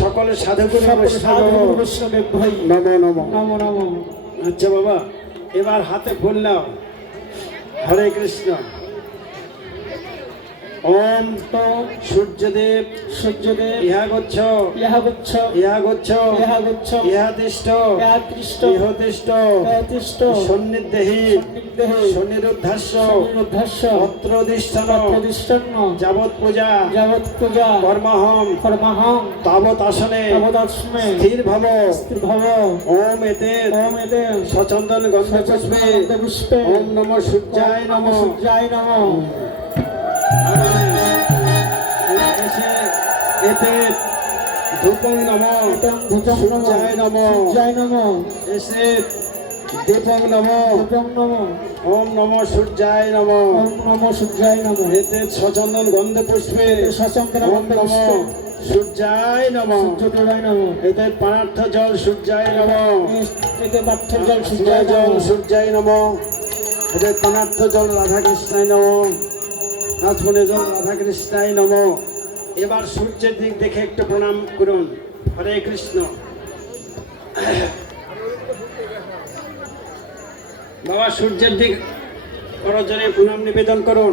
সকল নম। নমো নমো। আচ্ছা বাবা এবার হাতে ফুল নাও। হরে কৃষ্ণ। ওম সূর্যদেব সূর্যদেব ইহা গচ্ছ। ইহা গচ্ছ। ইহা গচ্ছ। ইহা গচ্ছ। ইহা তিষ্ঠ ইহা তৃষ্ট। ইহ তিষ্ঠ তিষ্ট। সন্নিদেহি সন্নিরুদ্ধাস্য সন্নিরুদ্ধাস্য পত্রদিষ্ঠান প্রতিষ্ঠান্ন যাবৎ পূজা যাবৎ পূজা। কর্মহম কর্মাহং। তাবৎ আসনে তবদস্মে স্থির ভব ভব ওম এতে। ওম এতে। সচন্দন গন্ধ পুষ্পে। পুষ্পে। ওম নম সূর্যায় নম। সূর্যায় নমঃ। এতে ধূপং নম সূর্যায় নম সূর্যায় নমঃ এসে দীপং নম ধূপং নমঃ ওম নম সূর্যায় নম ওম নমঃ সূর্যায় নমঃ এতে সচন্দন গন্ধ পুষ্পে সচঙ্কর ওম নম সূর্যায় নম সূর্যদেবায় নমঃ এতে পানার্থ জল, সূর্যায় নম। এতে পার্থের জল সূর্যায় জল সূর্যায় নম এতে পানার্থ জল রাধা কৃষ্ণায় নম। কাঁচমনে জল রাধা কৃষ্ণায় নম। এবার সূর্যের দিক দেখে একটু প্রণাম করুন। হরে কৃষ্ণ। বাবা, সূর্যের দিক করজনে প্রণাম নিবেদন করুন।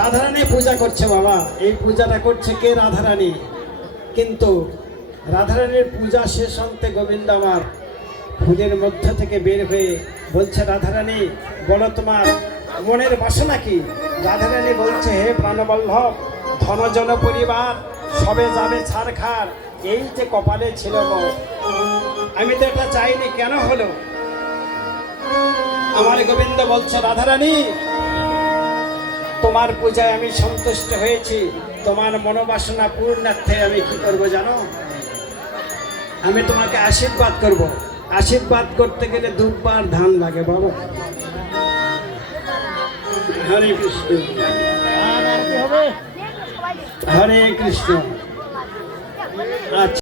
রাধারানী পূজা করছে বাবা। এই পূজাটা করছে কে রাধারানী? কিন্তু রাধারানীর পূজা শেষ অন্তে গোবিন্দ আমার ফুলের মধ্য থেকে বের হয়ে বলছে, রাধারানী, বলো তোমার মনের বাসনা কি? রাধারানী বলছে, হে প্রাণবল্লভ, ধনজন পরিবার, সবে যাবে ছাড় খার। এই যে কপালে ছিল আমি তো এটা চাইনি, কেন হলো? আমার গোবিন্দ বলছে, রাধারানী তোমার পূজায় আমি সন্তুষ্ট হয়েছি। তোমার মনোবাসনা পূর্ণার্থে আমি কি করব জানো? আমি তোমাকে আশীর্বাদ করব। আশীর্বাদ করতে গেলে দুবার ধান লাগে বাবা। হরে কৃষ্ণ। হরে কৃষ্ণ। আচ্ছা।